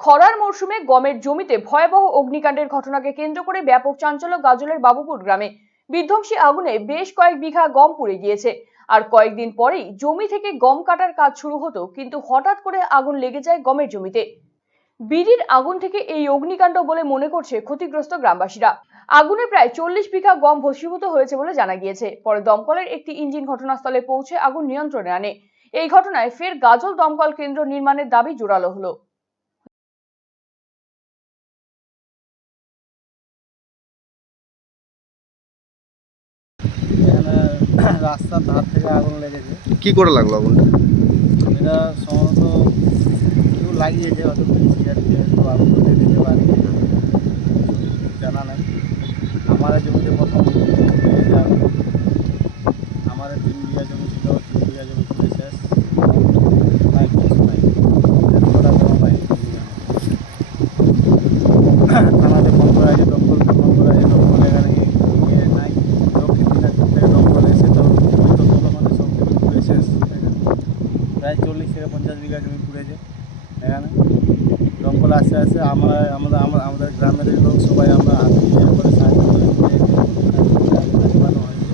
খরার মরশুমে গমের জমিতে ভয়াবহ অগ্নিকাণ্ডের ঘটনাকে কেন্দ্র করে ব্যাপক চাঞ্চল্য গাজলের বাবুপুর গ্রামে। বিধ্বংসী আগুনে বেশ কয়েক বিঘা গম পুড়ে গিয়েছে। আর কয়েকদিন পরেই জমি থেকে গম কাটার কাজ শুরু হতো, কিন্তু হঠাৎ করে আগুন লেগে যায় গমের জমিতে। বিড়ির আগুন থেকে এই অগ্নিকাণ্ড বলে মনে করছে ক্ষতিগ্রস্ত গ্রামবাসীরা। আগুনে প্রায় 40 বিঘা গম ভস্মীভূত হয়েছে বলে জানা গিয়েছে। পরে দমকলের একটি ইঞ্জিন ঘটনাস্থলে পৌঁছে আগুন নিয়ন্ত্রণে আনে। এই ঘটনায় ফের গাজল দমকল কেন্দ্র নির্মাণের দাবি জোরালো হলো। এখানে রাস্তার ধার থেকে আগুন লেগেছে। কি করে লাগলো আগুনটা? এটা সম্ভবত কেউ লাগিয়েছে, হয়তো একটু আগুন ধরে দিতে পারে, জানা নেই। আমার জমিতে প্রথম লেগেছে আগুন। আমার 3 বিঘা জমি ছিল, 3 বিঘা জমি পুড়ে শেষ। নাই কিছু নাই, কটা কোনো নাই। থানাতে ফোন করা আছে, দমকলকে ফোন করা আছে, দমকল এখানে গিয়ে নাই। দক্ষিণ দিনাজপুর থেকে দমকল এসে তো মানে সব কিছু পুড়ে শেষ। প্রায় 40 থেকে 50 বিঘা জমি পুড়েছে এখানে। দমকল আসতে আসতে আমাদের গ্রামের লোক সবাই আমরা হাত দিয়ে করে সাহায্য করে বানো হয়েছে।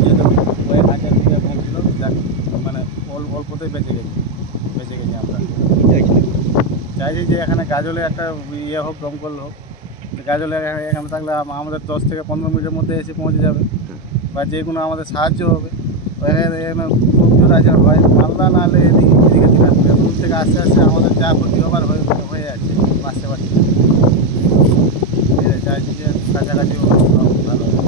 যেহেতু কয়েক হাজার বিঘা গম ছিল, যাক মানে অল্পতেই বেঁচে গেছি আমরা। চাইছি যে এখানে গাজলে একটা হোক, দমকল হোক। গাজলে এখানে থাকলে আমাদের 10 থেকে 15 মিনিটের মধ্যে এসে পৌঁছে যাবে, বা যে কোনো আমাদের সাহায্য হবে। এখানে খুব জোর আছে, হয় মালদা নাহলে এদিকে দিনাজপুর। দূর থেকে আস্তে আস্তে আমাদের যা ক্ষতি হবার হয়ে যাচ্ছে, বাঁচতে পারছি। চাইছি যে কাছাকাছি ভালো হয়।